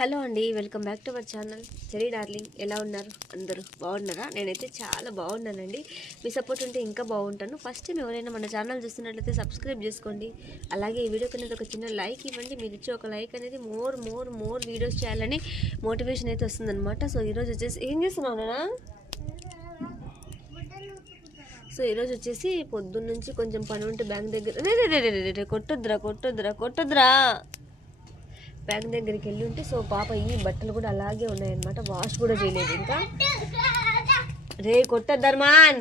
Hello అండి welcome back to our channel. Cherry darling ఎలా ఉన్నారు? అందరూ బాగున్నారా? నేనైతే చాలా బాగున్నానండి. మీ సపోర్ట్ ఉంటే ఇంకా బాగుంటాను. ఫస్ట్ టైం ఎవరైనా మన ఛానల్ చూస్తున్నట్లయితే సబ్స్క్రైబ్ చేసుకోండి. అలాగే ఈ వీడియోకి అనేది ఒక చిన్న లైక్ ఇవ్వండి. మీరు ఇచ్చే ఒక లైక్ అనేది మోర్ మోర్ మోర్ వీడియోస్ చేయాలని మోటివేషన్ అయితే వస్తుందన్నమాట. సో ఈరోజు వచ్చేసి ఏం చేస్తున్నాను సో ఈరోజు వచ్చేసి పొద్దున్న నుంచి కొంచెం పని ఉంటే బ్యాంక్ దగ్గర రే రే రే రే రే కొట్టొద్దురా కొట్టొద్దురా కొట్టొద్దురా! బ్యాంక్ దగ్గరికి వెళ్ళి ఉంటే సో పాప ఈ బట్టలు కూడా అలాగే ఉన్నాయన్నమాట. వాష్ కూడా చేయలేదు. ఇంకా రే కొట్టద్దు ధర్మాన్!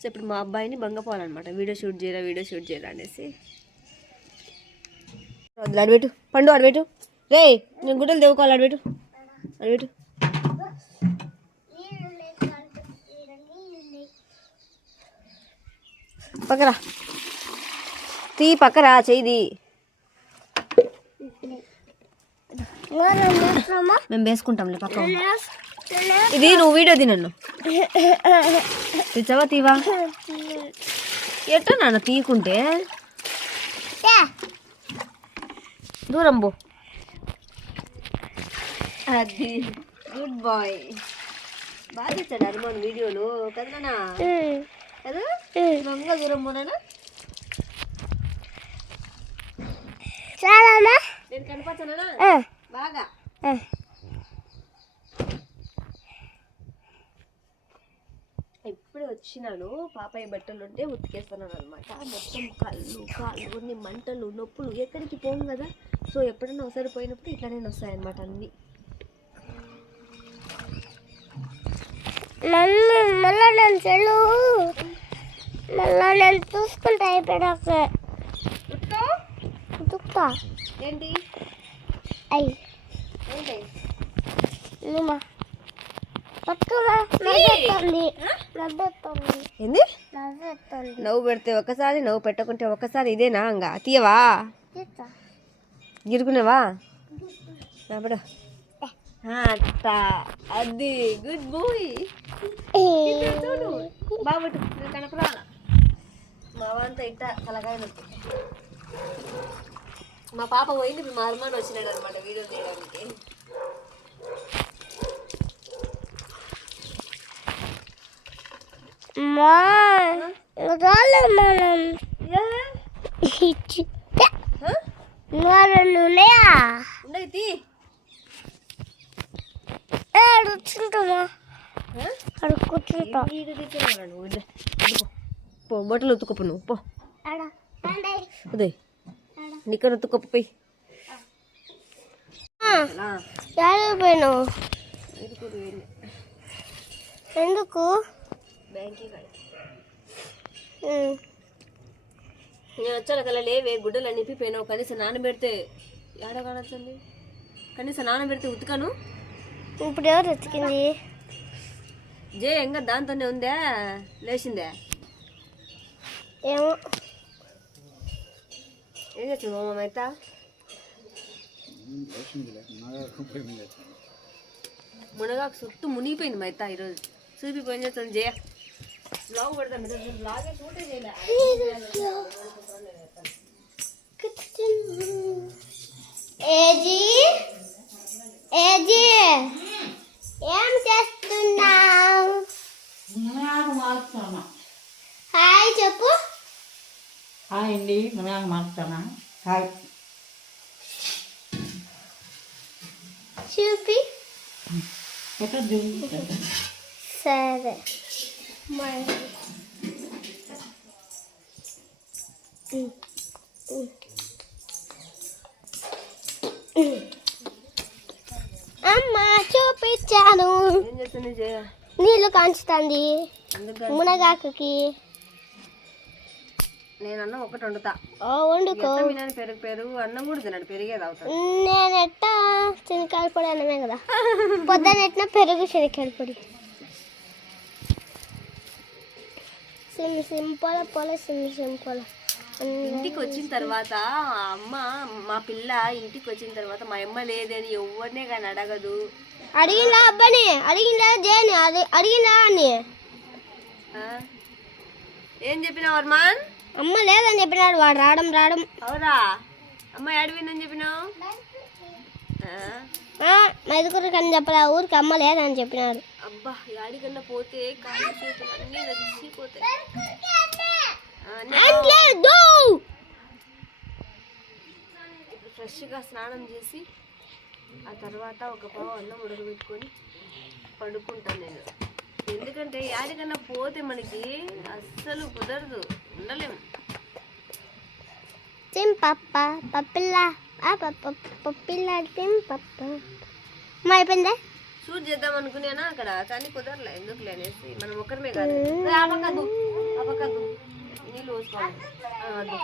సో ఇప్పుడు మా అబ్బాయిని బంగపోవాలన్నమాట వీడియో షూట్ చేయరా వీడియో షూట్ చేయరా అనేసి. వద్దులే, అడబెట్టు పండు అడబెట్టు రే నేను గుడ్డలు దేవుకోవాలి అడబెట్టు అడబెట్టు పక్కరా. తీ పక్కరా చేయిది మేము వేసుకుంటాంలే పక్క ఇది నువ్వు వీడియో తినన్ను తెచ్చావా తీవా? ఎట్టా నాన్న తీయకుంటే? దూరం పో. అది గుడ్ బాయ్ బాగా తెచ్చాడు హనుమాన్ వీడియోలు కదనా కదా? దొంగ దూరం పోనా చాలానా నేను బాగా. ఇప్పుడే వచ్చినాను పాపయ్య బట్టలు ఉంటే ఉతికేస్తున్నాను అనమాట మొత్తం కళ్ళు కాళ్ళు కొన్ని మంటలు నొప్పులు ఎక్కడికి పోను కదా. సో ఎప్పుడైనా ఒకసారి పోయినప్పుడు ఇట్లానే వస్తాయన్నమాట అన్నీ. మమ్మీ మళ్ళా నేను చెల్లు. మళ్ళా నేను చూసుకుంటా అయిపోయాక దుక్తా ఏంటి? నవ్వుతుంది నవ్వుతుంది ఏంది? నవ్వు పెడితే ఒకసారి నవ్వు పెట్టకుంటే ఒకసారి ఇదేనా ఇంకా తీయవా తీస్తా. గిరుకునేవా? అత్త అది గుడ్ బాయ్ చూడు. నేను కనపరా మా అంతా ఇట్ట తలకాయ నొప్పి. మా పాప పోయింది ఇప్పుడు మా అర్మాన్ వచ్చినాడు అనమాట వీడియో తీయడానికి వాళ్ళు ఉన్నాయా? ఏడు కూర్చుంటామా అక్కడ కూర్చుంటా. బట్టలు ఉతుకోపు నువ్వు పో. ఉదయ్. నిక్కర ఉతుకోపు పోయి. అలా యాడికి పోయినావు? ఎందుకు. నేను వచ్చాను కదా లేవే గుడ్డలు అన్ని పోయినావు కనీసం నానబెడితే ఏడ కానొచ్చింది? కనీసం నానబెడితే ఉతకను? ఇప్పుడు ఎవరు ఉతికింది? జే ఎంగ దాంతోనే ఉందా? లేచిందే? ఏమో. ఏం చేస్తుంది మామ మైత మునగాకు చుట్టూ మునిగిపోయింది మైత ఈరోజు చూపిపోయిన చేస్తుంది జయ బ్లాగ్ పెడతాను ఈరోజు బ్లాగే షూటే చేయలే ఏజీ ఏజీ అండి మునగాకు మారుతానా హాయ్ చూపి సరే అమ్మ చూపించాను. ఏం చేస్తుంది జయ? నీళ్ళు కాంచుతుంది? మునగాకుకి. నేను అన్నం ఒకటి వండుతా. వండుకో. వినాని పెరుగు పెరుగు అన్నం కూడా తినడు పెరిగేది అవుతాడు నేను ఎట్టా? శనకాయల పొడి అన్నమే కదా. పొద్దున ఎట్టిన పెరుగు శనకాయల పొడి. సిమ్ సింపుల్ పొల సిమ్ సింపుల్ ఇంటికి వచ్చిన తర్వాత అమ్మ మా పిల్ల ఇంటికి వచ్చిన తర్వాత మా అమ్మ లేదని ఎవరినే కానీ అడగదు. అడిగిందా అబ్బాని? అడిగిందా జేని అది అడిగిందా అని? ఏం చెప్పినావు వర్మాన్ అమ్మ లేదని చెప్పినాడు వాడు రావడం రావడం అవురా. అమ్మ ఏడవిందని చెప్పినావు? ఆ, మెదుగురు కని చెప్పలే ఊరికి అమ్మ లేదని చెప్పినారు అబ్బా యాడికన్నా పోతే కాళ్ళు చేతులు అన్నీ ఇప్పుడు ఫ్రెష్గా స్నానం చేసి ఆ తర్వాత ఒక పావు అన్నం ఉడకబెట్టుకొని పడుకుంటాను నేను. ఎందుకంటే యాడికన్నా పోతే మనకి అస్సలు కుదరదు. ఉండలేము తిం పప్ప పప్పిల్ల ఆ పప్ప పప్పిల్ల తిం పప్ప. అమ్మ అయిపోయిందా? షూట్ చేద్దాం అనుకునేనా అక్కడ? కానీ కుదరలే ఎందుకులే అనేసి. మనం ఒక్కరిమే కాదు. అపకద్దు అపకద్దు నీళ్ళు పోసుకోవాలి.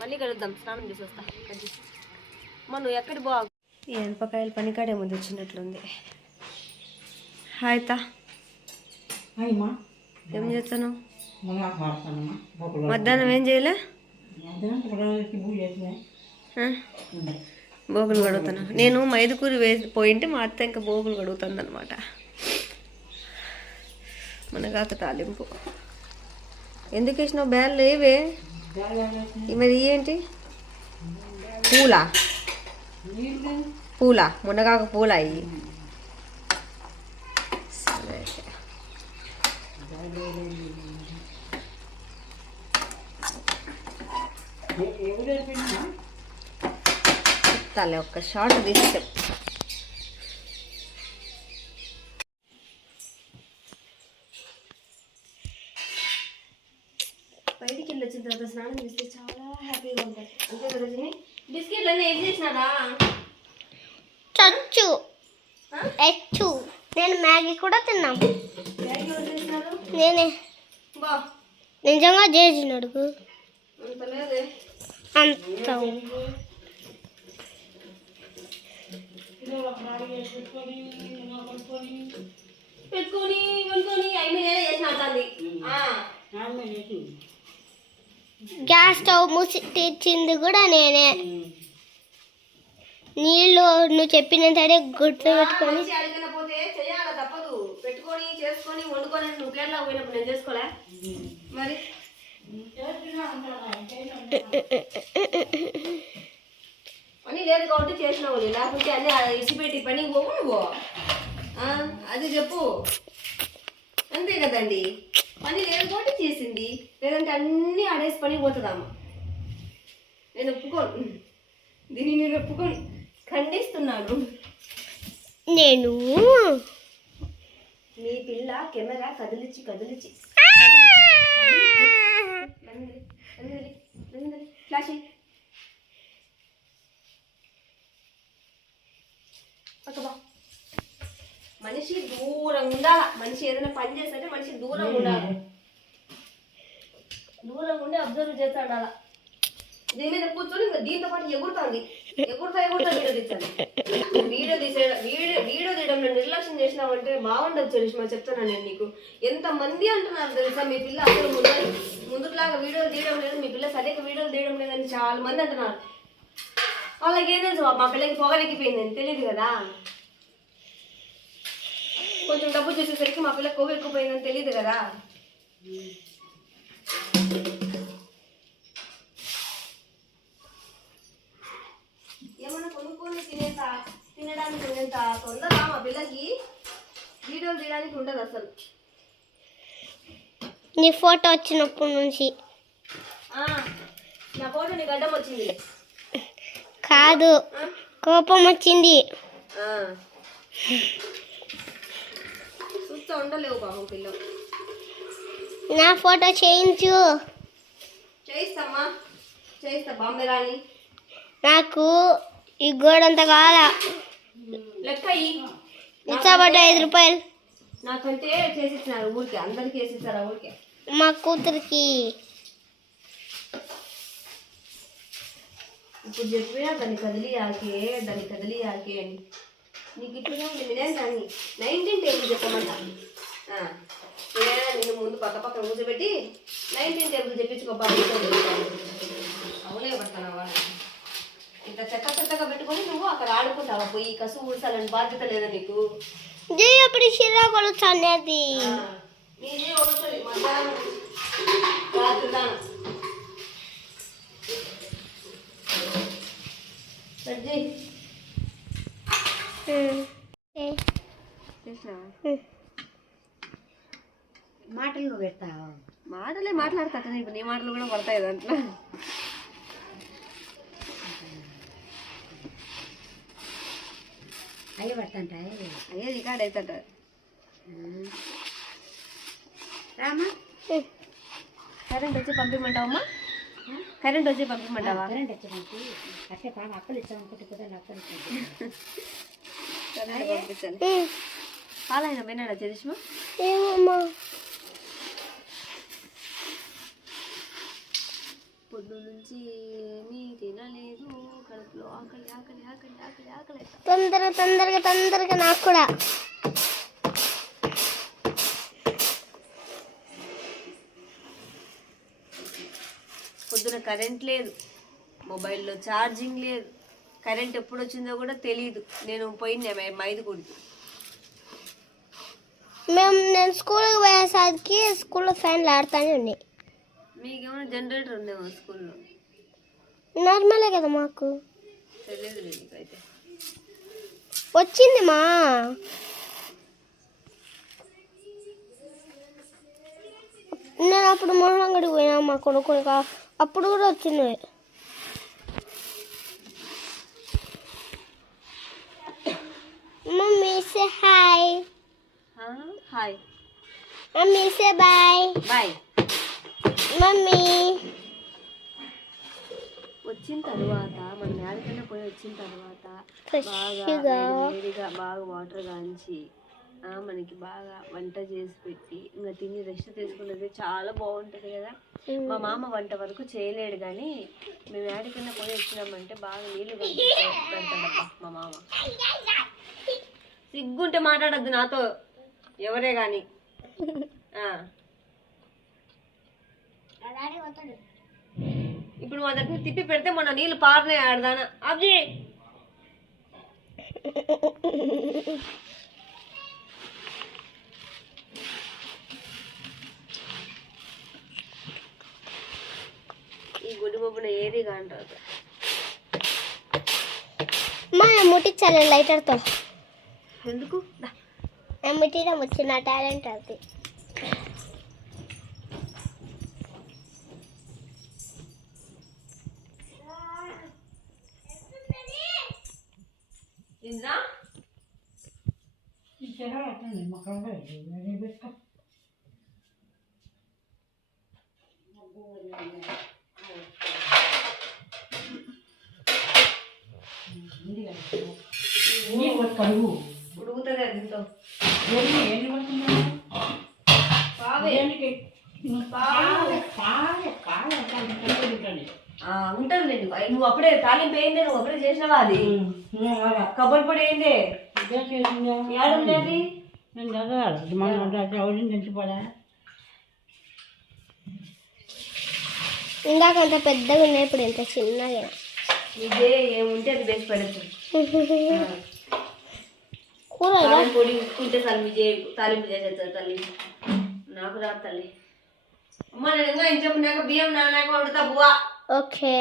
మళ్ళీ కలుద్దాం స్నానం చేసి వస్తా. నువ్వు ఎక్కడి బాగు ఈ ఎనపకాయలు పనికాడే ముందు వచ్చినట్లుంది. హాయ్ తా. ఏం చేస్తాను మధ్యాహ్నం ఏం చేయలే? బోగులు కడుగుతాను నేను మైదుకూరి వేసి పోయింటే మా అత్త ఇంకా బోగులు కడుగుతుంది అనమాట మునగాకు తాలింపు. ఎందుకు వేసినావు? బ్యాన్లు ఏవే? ఈ మరి ఏంటి? పూలా? పూల? మునగాకు పూల అయ్యి సరే. చెప్తాలే ఒక్క షార్ట్ తీసి చెప్తా బయటికి వెళ్ళి వచ్చిన తర్వాత స్నానం చేస్తే చాలా హ్యాపీగా ఉంటుంది అంతే కదా బిస్కెట్లు అన్నీ ఏం చేసినారా? చచ్చు. ఎచ్చు. నేను మ్యాగీ కూడా తిన్నాను నేనే. బా. నిజంగా చేసినాడు అంత పెట్టుకొని కొనుక్కొని ఐదు గ్యాస్ స్టవ్ మూసి తెచ్చింది కూడా నేనే. నీళ్ళు నువ్వు చెప్పినంతడే గుర్తు పెట్టుకొని. పోతే చేయాలి తప్పదు. పెట్టుకొని చేసుకొని వండుకొని నువ్వు కేరళ పోయినప్పుడు నేను చేసుకోలే. మరి? పని లేదు కాబట్టి చేసినావు లేకపోతే అన్నీ ఇసిపెట్టి పనికి పోవు నువ్వు. అది చెప్పు. అంతే కదండి. పని లేదు కాబట్టి చేసింది. లేదంటే అన్నీ ఆడేసి పనికి పోతుందామా. నేను ఒప్పుకోను. దీన్ని నేను ఒప్పుకోను. ఖండిస్తున్నాను. నేను? మీ పిల్ల కెమెరా కదిలిచ్చి ఫ్లాష్ మనిషి దూరం ఉండాల మనిషి ఏదైనా పని చేస్తే మనిషి దూరం ఉండాలి. దూరం ఉండి అబ్జర్వ్ చేస్తా ఉండాల. దీని మీద కూర్చొని ఇంకా దీంతో పాటు ఎగురుతుంది. ఎగురుతా ఎగురుతా వీడియో వీడియో తీసే వీడియో వీడియో తీయడంలో నిర్లక్ష్యం చేసినావంటే బాగుండదు చరిష్మా చెప్తాను నేను నీకు. ఎంత మంది అంటున్నారు తెలుసా? మీ పిల్ల అసలు ముందు ముందులాగా వీడియోలు తీయడం లేదు మీ పిల్ల సరిగ్గా వీడియోలు తీయడం లేదని చాలా మంది అంటున్నారు. వాళ్ళకి ఏం తెలుసు మా పిల్లకి పొగరెక్కిపోయిందని తెలియదు కదా. కొంచెం డబ్బు చూసేసరికి మా పిల్ల కొవ్వు ఎక్కువపోయిందని తెలియదు కదా ఏమన్నా కొనుక్కొని తినేంత తినడానికి ఉండేంత తొందర మా పిల్లకి. వీడియోలు తీయడానికి ఉండదు అసలు. నీ ఫోటో వచ్చినప్పటి నుంచి. నా ఫోటో నీకు అడ్డం వచ్చింది. కాదు కోపం వచ్చింది. చూస్తూ ఉండలేవు పాపం పిల్ల నా ఫోటో చేయించు. చేయిస్తామ్మా. చేయిస్తా బాంబే రాని నాకు ఈ గోడంత కావాలా? లెక్క. ఇచ్చబడ్డ ఐదు రూపాయలు? నాకంటే చేసిచ్చినారు ఊరికే అందరికి వేసిచ్చారా ఊరికే. మా కూతురికి. ఇప్పుడు చెప్పినా దాన్ని కదిలియాకే దాన్ని కదిలియాకే అని. నీకు ఇప్పుడు నేనేం దాన్ని. నైన్టీన్ టేబుల్ చెప్పమంటా. ఆ, నేనైనా నిన్ను ముందు పక్క పక్క కూర్చోబెట్టి నైన్టీన్ టేబుల్ చెప్పించుకోపా అవునే పడతానవా ఇంత చెక్క చెక్కగా పెట్టుకొని నువ్వు అక్కడ ఆడుకుంటావా? పోయి కసు ఊడ్చాలని బాధ్యత లేదా నీకు? జీ అప్పుడు నీదే వస్తుంది మధ్యాహ్నం ఉమ్. మాటలు నువ్వు పెడతావు? మాటలే మాట్లాడతా కదా ఇప్పుడు నీ మాటలు కూడా పడతాయి దాంట్లో. అయ్యి పడతాంటాయి అయ్యే రికార్డ్ అవుతుంట రామా. కరెంట్ వచ్చి పంపిమంటావమ్మా కరెంట్ వచ్చి పంపిమంటావా కరెంట్ వచ్చేదానికి అట్టే పాప అప్పలు ఇచ్చాం అనుకుంటే కదా అప్పలు ఇచ్చాం కరెంట్ పంపించాలి. ఉమ్. పాలైన పోయినాడా చరిష్మా ఏమమ్మా పొద్దు నుంచి ఏమీ తినలేదు. కడుపులో ఆకలి ఆకలి ఆకలి ఆకలి ఆకలి. తొందరగా తొందరగా తొందరగా నాకు కూడా. పొద్దున కరెంట్ లేదు. మొబైల్లో ఛార్జింగ్ లేదు. కరెంట్ ఎప్పుడు వచ్చిందో కూడా తెలియదు నేను పోయింది మైదు కొడుకు మేము నేను స్కూల్కి పోయేసరికి స్కూల్లో ఫ్యాన్లు ఆడుతూనే ఉన్నాయి. మీకేమైనా జనరేటర్ స్కూల్లో? నార్మలే కదా మాకు. తెలియదు నీకైతే. వచ్చింది మా. నేను అప్పుడు అంగడికి పోయినా మా కొనుక్కొని కా- అప్పుడు కూడా వచ్చింది. Mummy say hi hi mummy say bye bye mummy. వచ్చిన తర్వాత మనం ఎక్కడికైనా పోయి వచ్చిన తర్వాత బాగా ఫ్రెష్గా వేడిగా బాగా వాటర్ కాంచి మనకి బాగా వంట చేసి పెట్టి ఇంకా తిని రెస్ట్ తీసుకునేది చాలా బాగుంటుంది కదా. మా మామ వంట వరకు చేయలేడు కానీ మేము ఎక్కడికైనా పోయి వచ్చినామంటే బాగా నీళ్ళు పెడతాడబ్బా మా మామ. సిగ్గుంటే మాట్లాడద్దు నాతో ఎవరే కానీ ఇప్పుడు మా దగ్గర తిప్పి పెడితే మొన్న నీళ్ళు పారినాయి ఆడదానా. అబ్జీ ఈ గుడి బొబ్బున ఏది కాంటారు మా ముట్టించాలి లైటర్తో ఎందుకు. ముట్టిన వచ్చిన టాలెంట్ అది. కడుగు ఉడుకుతుంది అది ఇంతో ఎన్ని ఎన్ని పడుతున్నాయి బావే దేనికి పాలే పాలే పాలే ఉంటుంది నువ్వు అప్పుడే తాలింపు ఏంది నువ్వు అప్పుడే చేసినావా అది? కొబ్బరి పొడి ఏంది ఏడుండేది నేను చదవాలి మనం ఎవరిని తెచ్చిపోదా ఇందాక అంత పెద్దగా ఉన్నాయి ఇప్పుడు ఇంత చిన్నగా. ఇదే ఏముంటే అది వేసి పెడతాం. కూర పొడి ఉప్పుంటే తల్లి తాలింపు చేసేస్తారు తల్లి. నాకు రాదు తల్లి. అమ్మ నేను ఇంకా బియ్యం నానాక వండుతా బువ్వా. ఓకే.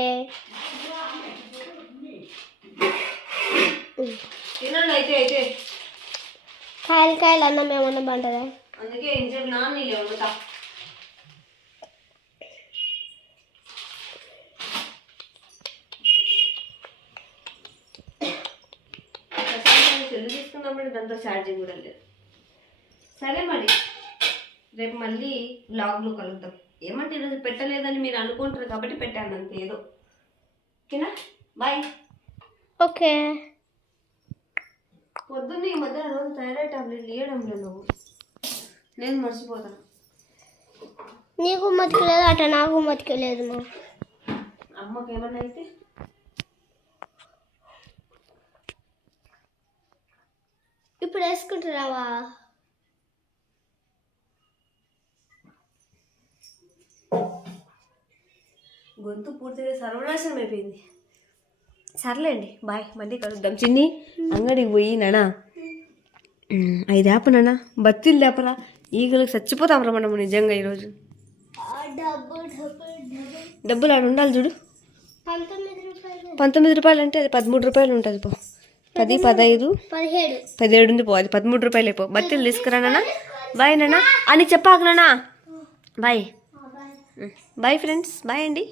తినండి అయితే అయితే. కాయలు కాయలు అన్నం ఏమన్నా బాగుంటుందా అందుకే నాన్న వండుతా. సెల్ దాంతో ఛార్జింగ్ కూడా లేదు. సరే మరి రేపు మళ్ళీ బ్లాగ్లో కలుద్దాం. ఏమంటే ఈరోజు పెట్టలేదని మీరు అనుకుంటారు కాబట్టి పెట్టాను అంతే ఏదో. ఓకేనా బాయ్. ఓకే. పొద్దున్న ఈ మధ్య రోజు థైరాయిడ్ టాబ్లెట్లు ఇవ్వడం లేదు నువ్వు. నేను మర్చిపోతాను నీకు మతికి లేదు అట నాకు మతికి లేదు మా అమ్మకి ఏమన్నా అయితే ఇప్పుడు వేసుకుంటున్నావా? గొంతు పూర్తిగా సర్వనాశనం అయిపోయింది. సర్లేండి బాయ్ మళ్ళీ కలుద్దాం. చిన్ని అంగడికి పోయి నానా. ఐదు ఆపనా బత్తిలు లేపరా ఈగలకు చచ్చిపోతాం రా మనం నిజంగా ఈరోజు. డబ్బులు ఆడ ఉండాలి చూడు. పంతొమ్మిది రూపాయలు అంటే అది పదమూడు రూపాయలు ఉంటుంది పో. పది పదహైదు పదిహేడు పదిహేడు ఉంది పో. అది పదమూడు రూపాయలు అయిపో బత్తిలు తీసుకురా నానా. బాయ్ నానా. అని చెప్పాక బాయ్. బాయ్ ఫ్రెండ్స్ బాయ్ అండి.